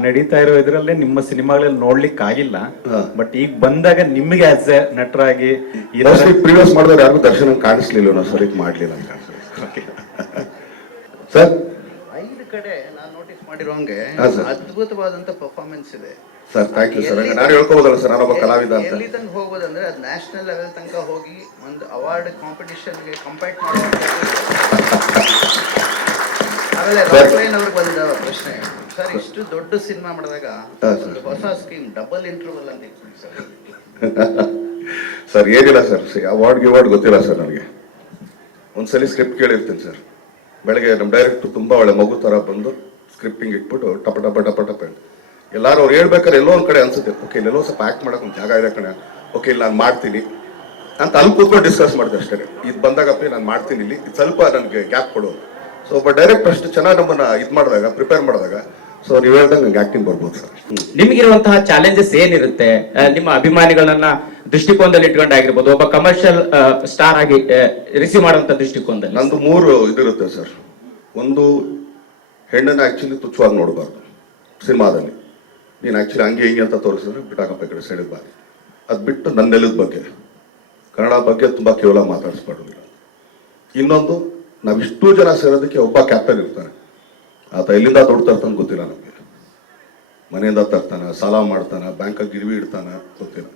ನಡೀತಾ ಇರೋ ಇದ್ರಲ್ಲೇ ನಿಮ್ಮ ಸಿನಿಮಾಗಳಲ್ಲಿ ನೋಡ್ಲಿಕ್ಕೆ ಆಗಿಲ್ಲ. ಬಟ್ ಈಗ ಬಂದಾಗ ನಿಮ್ಗೆ ಆಸ್ ಎ ನಟರಾಗಿ ಪ್ರೀವಿಯಸ್ ಮಾಡಿದವ್ರು ಯಾರಿಗೂ ದರ್ಶನ ಕಾಣಿಸ್ಲಿಲ್ಲ, ನಾವು ಸರಿ ಮಾಡ್ಲಿಲ್ಲ ಅಂತ ಸರ್. 5 ಕಡೆ ನಾನು ನೋಟಿಸ್ ಮಾಡಿರೋಂಗೆ ಅದ್ಭುತವಾದಂತ ಪರ್ಫಾರ್ಮೆನ್ಸ್ ಇದೆ ಸರ್. Thank you sir. ನಾನು ಹೇಳ್ಕೋಬೋದಲ್ಲ ಸರ್, ನಾನೊಬ್ಬ ಕಲಾವಿದ ಅಂತ. ಎಲ್ಲಿ ತನಕ ಹೋಗೋದಂದ್ರೆ ಅದು ನ್ಯಾಷನಲ್ ಲೆವೆಲ್ ತನಕ ಹೋಗಿ ಒಂದು ಅವಾರ್ಡ್ ಕಾಂಪಿಟಿಷನ್ಗೆ ಕಂಪೈಟ್ ಮಾಡುವಂತ. ಆಮೇಲೆ ರಾಕ್ಲೈನ್ ಅವ್ರಿಗೆ ಬಂದ ಪ್ರಶ್ನೆ, ಸರ್ ಇಷ್ಟು ದೊಡ್ಡ ಸಿನಿಮಾ ಮಾಡಿದಾಗ ಒಂದು ಹೊಸ ಸ್ಕೀಮ್ ಡಬಲ್ ಇಂಟರ್ವಲ್ ಅಂತ ಇತ್ತು ಸರ್. ಸರ್ ಏನಿಲ್ಲ ಸರ್, ಅವಾರ್ಡ್ ಗೊತ್ತಿಲ್ಲ ಸರ್ ನನಗೆ. ಒಂದ್ಸಲಿ ಸ್ಕ್ರಿಪ್ಟ್ ಕೇಳಿರ್ತೀನಿ ಸರ್. ಬೆಳಗ್ಗೆ ನಮ್ಮ ಡೈರೆಕ್ಟರ್ ತುಂಬಾ ಒಳ್ಳೆ ಮಗು ತರ ಬಂದು ಸ್ಕ್ರಿಪ್ಟಿಂಗ್ ಇಟ್ಬಿಟ್ಟು ಟಪ ಟಪ ಟಪ ಟಪ ಎಲ್ಲಾರು ಅವ್ರು ಹೇಳ್ಬೇಕಾದ್ರೆ ಎಲ್ಲೋ ಒಂದ್ ಕಡೆ ಅನ್ಸುತ್ತೆ, ಓಕೆ ಎಲ್ಲೋ ಸ್ವಲ್ಪ ಆಕ್ಟ್ ಮಾಡಕ್ ಒಂದು ಜಾಗ ಇದೆ ಕಣೆ, ಓಕೆ ಇಲ್ಲಿ ನಾನು ಮಾಡ್ತೀನಿ ಅಂತ ಅಲ್ಲಿ ಕೂತ್ಕೊಂಡು ಡಿಸ್ಕಸ್ ಮಾಡಿದೆ ಅಷ್ಟೇ. ಇದು ಬಂದಾಗಪ್ಪ ನಾನು ಮಾಡ್ತೀನಿ, ಇಲ್ಲಿ ಸ್ವಲ್ಪ ನನಗೆ ಗ್ಯಾಪ್ ಕೊಡು. ಸೊ ಒಬ್ಬ ಡೈರೆಕ್ಟರ್ ಅಷ್ಟು ಚೆನ್ನಾಗಿ ನಮ್ಮನ್ನ ಇದು ಮಾಡಿದಾಗ, ಪ್ರಿಪೇರ್ ಮಾಡಿದಾಗ, ಸೊ ನೀವು ಹೇಳ್ದಂಗೆ ನಂಗೆ ಆಕ್ಟಿಂಗ್ ಬರ್ಬೋದು ಸರ್. ನಿಮ್ಗಿರುವಂತಹ ಚಾಲೆಂಜಸ್ ಏನಿರುತ್ತೆ ನಿಮ್ಮ ಅಭಿಮಾನಿಗಳನ್ನ ದೃಷ್ಟಿಕೋನದಲ್ಲಿ ಇಟ್ಕೊಂಡಾಗಿರ್ಬೋದು, ಒಬ್ಬ ಕಮರ್ಷಿಯಲ್ ಸ್ಟಾರ್ ಆಗಿ ರಿಸೀವ್ ಮಾಡುವಂತ ದೃಷ್ಟಿಕೋನದಲ್ಲಿ? ನಂದು 3 ಇದಿರುತ್ತೆ ಸರ್. ಒಂದು, ಹೆಣ್ಣನ್ನ ಆಕ್ಚುಲಿ ತುಚ್ಛವಾಗಿ ನೋಡಬಾರ್ದು ಸಿನಿಮಾದಲ್ಲಿ. ನೀನು ಆಕ್ಚುಲಿ ಹಂಗೆ ಹಿಂಗೆ ಅಂತ ತೋರಿಸಿದ್ರೆ ಬಿಟ್ಟಾಕಪ್ಪ ಈ ಕಡೆ ಸೈಡ್ ಬಾರಿ. ಅದು ಬಿಟ್ಟು ನನ್ನ ನೆಲದ ಬಗ್ಗೆ, ಕನ್ನಡ ಬಗ್ಗೆ ತುಂಬಾ ಕೇವಲ ಮಾತಾಡಿಸ್ಬಾರ್ದು. ಇನ್ನೊಂದು, ನಾವಿಷ್ಟು ಜನ ಸೇರೋದಕ್ಕೆ ಒಬ್ಬ ಕ್ಯಾಪ್ಟನ್ ಇರ್ತಾನೆ. ಆತ ಎಲ್ಲಿಂದ ದುಡ್ಡು ತರ್ತಾನೆ ಗೊತ್ತಿಲ್ಲ ನಮಗೆ. ಮನೆಯಿಂದ ತರ್ತಾನೆ, ಸಾಲ ಮಾಡ್ತಾನೆ, ಬ್ಯಾಂಕಲ್ಲಿ ಗಿರ್ವಿ ಇಡ್ತಾನೆ ಗೊತ್ತಿಲ್ಲ.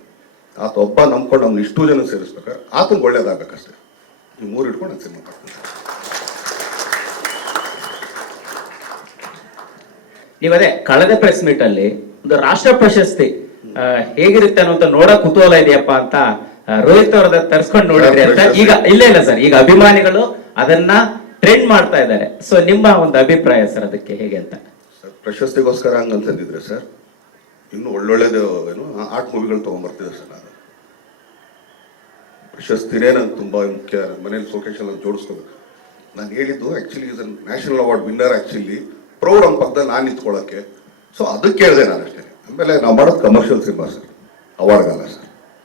ಆತ ಒಬ್ಬ ನಂಬ್ಕೊಂಡು ನಮ್ಗೆ ಇಷ್ಟು ಜನ ಸೇರಿಸ್ಬೇಕಾದ್ರೆ ಆತಂಗೆ ಒಳ್ಳೇದಾಗಬೇಕಷ್ಟೇ. ಈ 3 ಇಟ್ಕೊಂಡು ನಾನು ಸಿನಿಮಾ ಮಾಡ್ತೀನಿ. ನೀವದೇ ಕಳೆದ ಪ್ರೆಸ್ ಮೀಟ್ ಅಲ್ಲಿ ಒಂದು ರಾಷ್ಟ್ರ ಪ್ರಶಸ್ತಿ ಹೇಗಿರುತ್ತೆ ಅನ್ನೋಂತ ನೋಡಕ್ ಕುತೂಹಲ ಇದೆಯಪ್ಪ ಅಂತ ರೋಹಿತ್ ಅವ್ರದ ತರ್ಸ್ಕೊಂಡು ನೋಡಿದ್ರಿ ಅಂತ. ಈಗ ಇಲ್ಲ ಸರ್, ಈಗ ಅಭಿಮಾನಿಗಳು ಅದನ್ನ ಟ್ರೆಂಡ್ ಮಾಡ್ತಾ ಇದ್ದಾರೆ. ಸೊ ನಿಮ್ಮ ಒಂದು ಅಭಿಪ್ರಾಯ ಸರ್ ಅದಕ್ಕೆ ಹೇಗೆ ಅಂತ? ಸರ್ ಪ್ರಶಸ್ತಿಗೋಸ್ಕರ ಹಂಗಂತಂದಿದ್ರೆ ಸರ್, ಇನ್ನು ಒಳ್ಳೊಳ್ಳೇದು ಏನು ಆರ್ಟ್ ಮೂವಿಗಳು ತೊಗೊಂಡ್ಬರ್ತಿದ್ದೆ ಸರ್. ನಾನು ಪ್ರಶಸ್ತಿನೇ ನಂಗೆ ತುಂಬಾ ಮುಖ್ಯ. ಮನೇಲಿ ಸೋಕೇಶನ್ ಜೋಡಿಸ್ಕೋಬೇಕು. ನಾನು ಹೇಳಿದ್ದು ಆಕ್ಚುಲಿ ಇದು national award winner, actually proud ನಮ್ಮ ಪಕ್ಕದಲ್ಲಿ ನಾನು ನಿಂತ್ಕೊಳ್ಳೋಕ್ಕೆ. ಸೊ ಅದಕ್ಕೆ ಕೇಳಿದೆ ನಾನು ಅಷ್ಟೇ. ಆಮೇಲೆ ನಾವು ಮಾಡೋದು ಕಮರ್ಷಿಯಲ್ ಸಿನಿಮಾ ಸರ್, ಅವಾರ್ಡ್ಗಲ್ಲ ಸರ್.